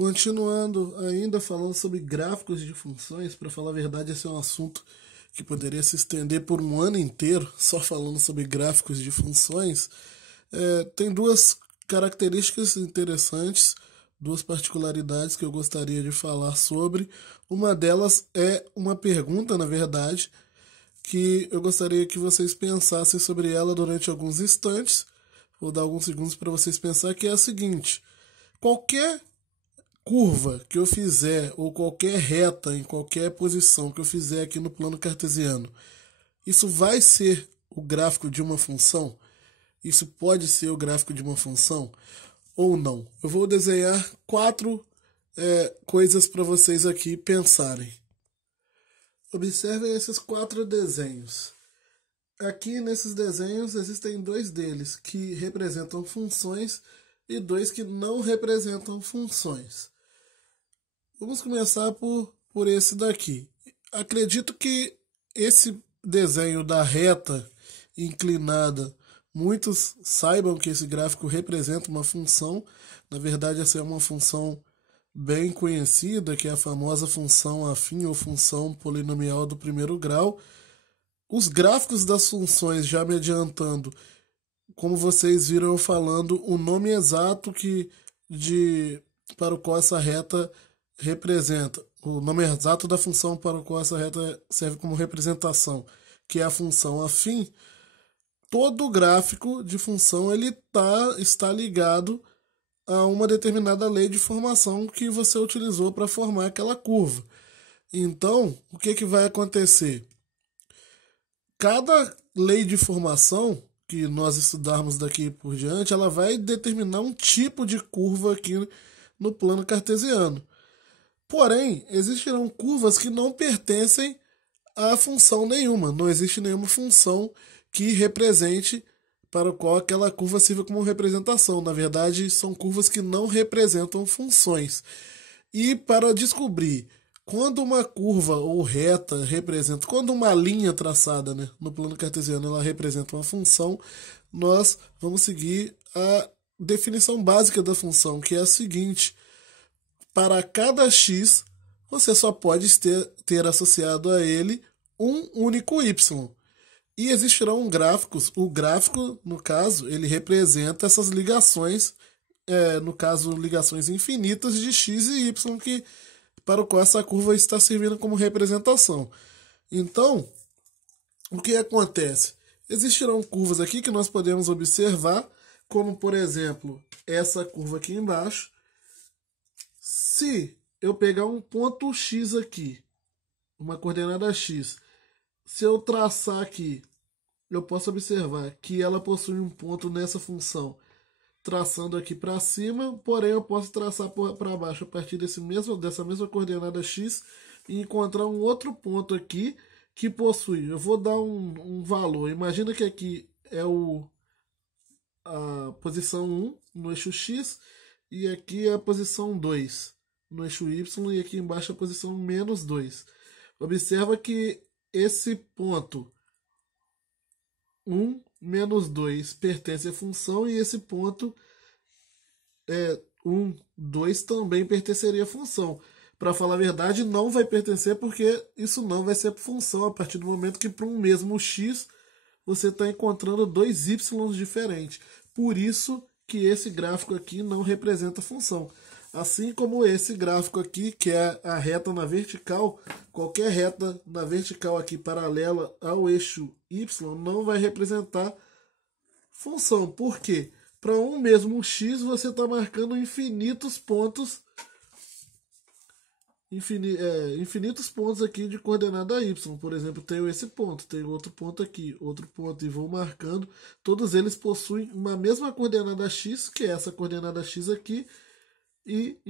Continuando ainda falando sobre gráficos de funções, para falar a verdade, esse é um assunto que poderia se estender por um ano inteiro, só falando sobre gráficos de funções. Tem duas características interessantes, duas particularidades que eu gostaria de falar sobre. Uma delas é uma pergunta, na verdade, que eu gostaria que vocês pensassem sobre ela durante alguns instantes. Vou dar alguns segundos para vocês pensar, que é a seguinte: qualquer curva que eu fizer, ou qualquer reta em qualquer posição que eu fizer aqui no plano cartesiano, isso vai ser o gráfico de uma função? Isso pode ser o gráfico de uma função ou não? Eu vou desenhar quatro coisas para vocês aqui pensarem. Observem esses quatro desenhos. Aqui nesses desenhos existem dois deles que representam funções e dois que não representam funções. Vamos começar por esse daqui. Acredito que esse desenho da reta inclinada, muitos saibam que esse gráfico representa uma função. Na verdade, essa é uma função bem conhecida, que é a famosa função afim ou função polinomial do primeiro grau. Os gráficos das funções, já me adiantando, como vocês viram eu falando, o nome exato para o qual essa reta representa, o nome exato da função para o qual essa reta serve como representação, que é a função afim. Todo gráfico de função está ligado a uma determinada lei de formação que você utilizou para formar aquela curva. Então, o que vai acontecer? Cada lei de formação que nós estudarmos daqui por diante, ela vai determinar um tipo de curva aqui no plano cartesiano. Porém, existirão curvas que não pertencem a função nenhuma. Não existe nenhuma função que represente para o qual aquela curva sirva como representação. Na verdade, são curvas que não representam funções. E para descobrir quando uma curva ou reta representa, quando uma linha traçada, né, no plano cartesiano, ela representa uma função, nós vamos seguir a definição básica da função, que é a seguinte: para cada x, você só pode ter associado a ele um único y. E existirão gráficos. O gráfico, no caso, ele representa essas ligações, no caso, ligações infinitas de x e y, para o qual essa curva está servindo como representação. Então, o que acontece? Existirão curvas aqui que nós podemos observar, como, por exemplo, essa curva aqui embaixo. Se eu pegar um ponto x aqui, uma coordenada x, se eu traçar aqui, eu posso observar que ela possui um ponto nessa função, traçando aqui para cima, porém eu posso traçar para baixo a partir dessa mesma coordenada x e encontrar um outro ponto aqui que possui. Eu vou dar um valor. Imagina que aqui é a posição 1 no eixo x e aqui é a posição 2 no eixo y e aqui embaixo a posição menos 2. Observa que esse ponto 1 menos 2 pertence à função e esse ponto 1, 2 também pertenceria à função. Para falar a verdade, não vai pertencer porque isso não vai ser função a partir do momento que para um mesmo x você está encontrando dois y diferentes. Por isso que esse gráfico aqui não representa função. Assim como esse gráfico aqui, que é a reta na vertical, qualquer reta na vertical aqui paralela ao eixo y não vai representar função. Por quê? Para um mesmo x você está marcando infinitos pontos, infinitos pontos aqui de coordenada y. Por exemplo, tenho esse ponto, tenho outro ponto aqui, outro ponto, e vou marcando. Todos eles possuem uma mesma coordenada x, que é essa coordenada x aqui, e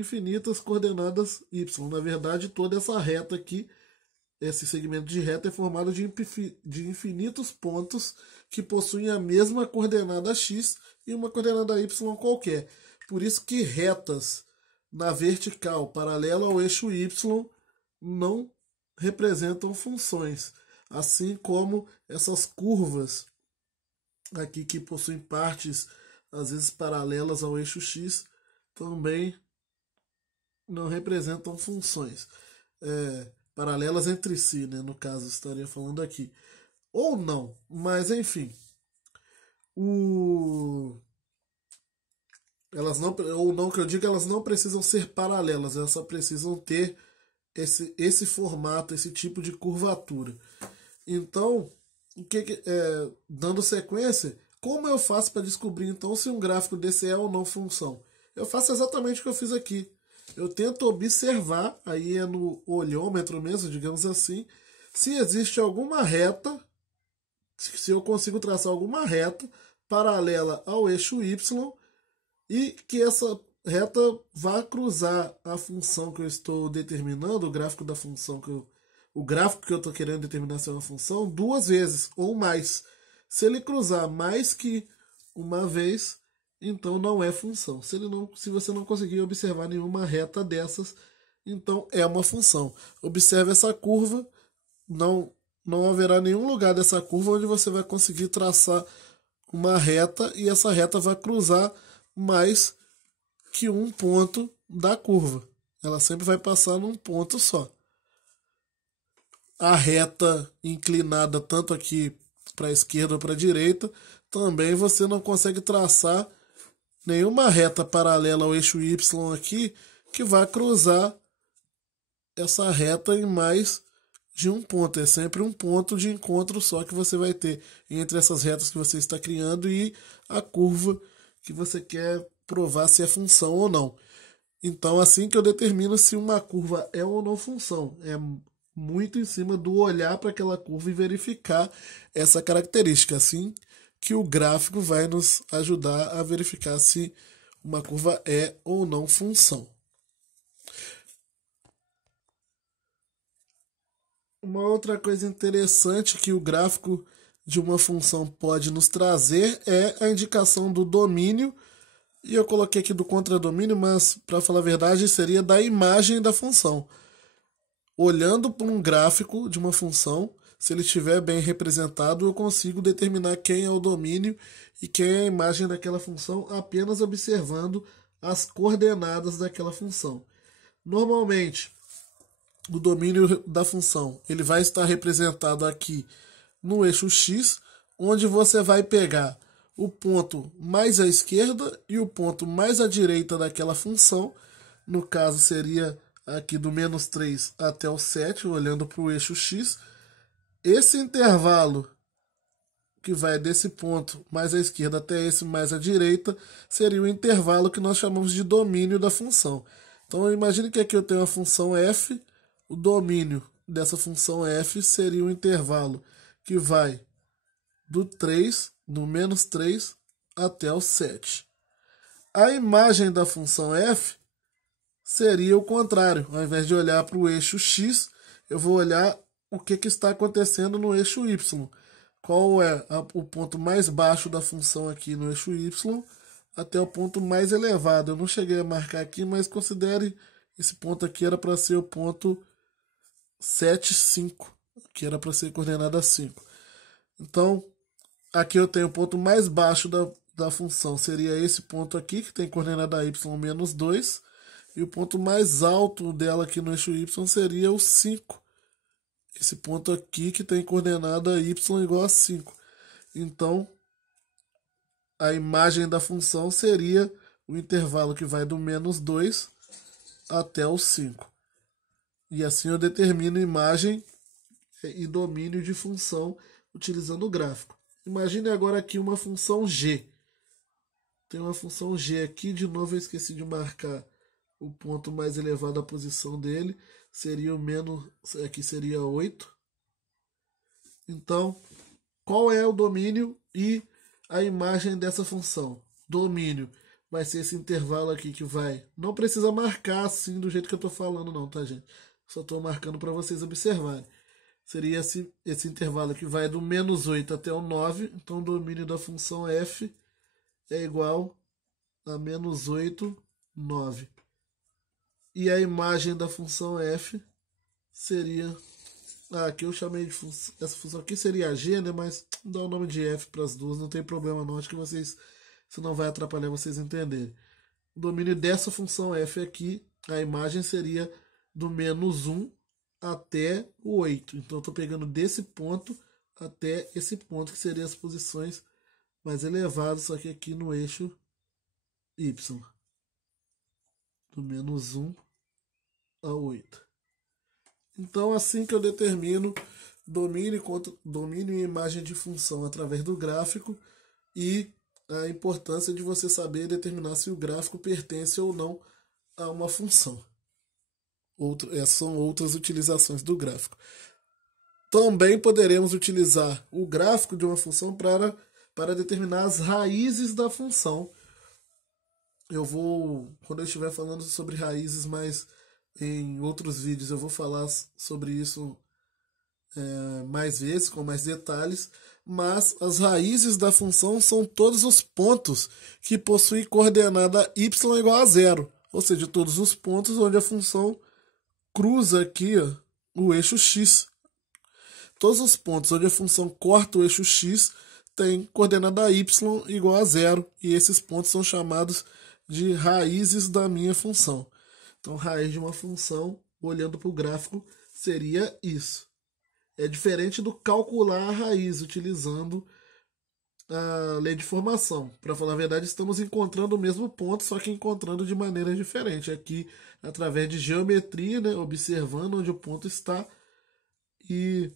infinitas coordenadas y. Na verdade, toda essa reta aqui, esse segmento de reta, é formado de infinitos pontos que possuem a mesma coordenada x e uma coordenada y qualquer. Por isso que retas na vertical paralela ao eixo y não representam funções. Assim como essas curvas aqui que possuem partes às vezes paralelas ao eixo x também não representam funções paralelas entre si, né? No caso, estaria falando aqui. Ou não, mas enfim. O... Elas não, ou não que eu digo, elas não precisam ser paralelas, elas só precisam ter esse formato, esse tipo de curvatura. Então, dando sequência, como eu faço para descobrir então se um gráfico desse é ou não função? Eu faço exatamente o que eu fiz aqui. Eu tento observar, aí é no olhômetro mesmo, digamos assim, se existe alguma reta, se eu consigo traçar alguma reta paralela ao eixo Y e que essa reta vá cruzar a função que eu estou determinando, o gráfico da função o gráfico que eu estou querendo determinar se é uma função, duas vezes ou mais. Se ele cruzar mais que uma vez, então não é função. Se você não conseguir observar nenhuma reta dessas, então é uma função. Observe essa curva, não haverá nenhum lugar dessa curva onde você vai conseguir traçar uma reta e essa reta vai cruzar mais que um ponto da curva. Ela sempre vai passar num ponto só. A reta inclinada tanto aqui para a esquerda ou para a direita, também você não consegue traçar nenhuma reta paralela ao eixo Y aqui que vai cruzar essa reta em mais de um ponto. É sempre um ponto de encontro só que você vai ter entre essas retas que você está criando e a curva que você quer provar se é função ou não. Então, assim que eu determino se uma curva é ou não função. É muito em cima do olhar para aquela curva e verificar essa característica. Assim que o gráfico vai nos ajudar a verificar se uma curva é ou não função. Uma outra coisa interessante que o gráfico de uma função pode nos trazer é a indicação do domínio. E eu coloquei aqui do contradomínio, mas para falar a verdade seria da imagem da função. Olhando para um gráfico de uma função, se ele estiver bem representado, eu consigo determinar quem é o domínio e quem é a imagem daquela função apenas observando as coordenadas daquela função. Normalmente, o domínio da função ele vai estar representado aqui no eixo X, onde você vai pegar o ponto mais à esquerda e o ponto mais à direita daquela função. No caso, seria aqui do menos 3 até o 7, olhando para o eixo X. Esse intervalo que vai desse ponto mais à esquerda até esse mais à direita seria o intervalo que nós chamamos de domínio da função. Então, imagine que aqui eu tenho a função f, o domínio dessa função f seria o intervalo que vai do menos 3 até o 7. A imagem da função f seria o contrário. Ao invés de olhar para o eixo x, eu vou olhar o que está acontecendo no eixo y. Qual é o ponto mais baixo da função aqui no eixo y até o ponto mais elevado. Eu não cheguei a marcar aqui, mas considere esse ponto aqui era para ser o ponto 7, 5, que era para ser coordenada 5. Então, aqui eu tenho o ponto mais baixo da função, seria esse ponto aqui, que tem coordenada y menos 2. E o ponto mais alto dela aqui no eixo y seria o 5. Esse ponto aqui que tem coordenada y igual a 5. Então, a imagem da função seria o intervalo que vai do menos 2 até o 5. E assim eu determino imagem e domínio de função utilizando o gráfico. Imagine agora aqui uma função g. Tem uma função g aqui, de novo eu esqueci de marcar o ponto mais elevado da posição dele, seria o menos, aqui seria 8. Então, qual é o domínio e a imagem dessa função? Domínio vai ser esse intervalo aqui que vai... Não precisa marcar assim do jeito que eu estou falando não, tá, gente? Só estou marcando para vocês observarem. Seria esse intervalo que vai do menos 8 até o 9. Então, o domínio da função f é igual a menos 8, 9. E a imagem da função f seria... aqui eu chamei de função... Essa função aqui seria g, né? Mas dá o nome de f para as duas, não tem problema não. Acho que isso não vai atrapalhar vocês entenderem. O domínio dessa função f aqui a imagem seria do -1 até o 8. Então eu estou pegando desse ponto até esse ponto, que seriam as posições mais elevadas, só que aqui no eixo Y. Do -1 a 8. Então, assim que eu determino domínio e imagem de função através do gráfico e a importância de você saber determinar se o gráfico pertence ou não a uma função. Essas são outras utilizações do gráfico. Também poderemos utilizar o gráfico de uma função para determinar as raízes da função. Quando eu estiver falando sobre raízes, mas em outros vídeos eu vou falar sobre isso mais vezes, com mais detalhes, mas as raízes da função são todos os pontos que possuem coordenada y igual a 0, ou seja, todos os pontos onde a função cruza aqui o eixo x. Todos os pontos onde a função corta o eixo x têm coordenada y igual a 0, e esses pontos são chamados de raízes da minha função. Então, raiz de uma função, olhando para o gráfico, seria isso. É diferente do calcular a raiz utilizando a lei de formação. Para falar a verdade, estamos encontrando o mesmo ponto, só que encontrando de maneira diferente. Aqui, através de geometria, né, observando onde o ponto está, e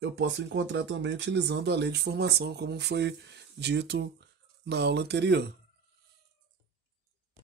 eu posso encontrar também utilizando a lei de formação, como foi dito na aula anterior.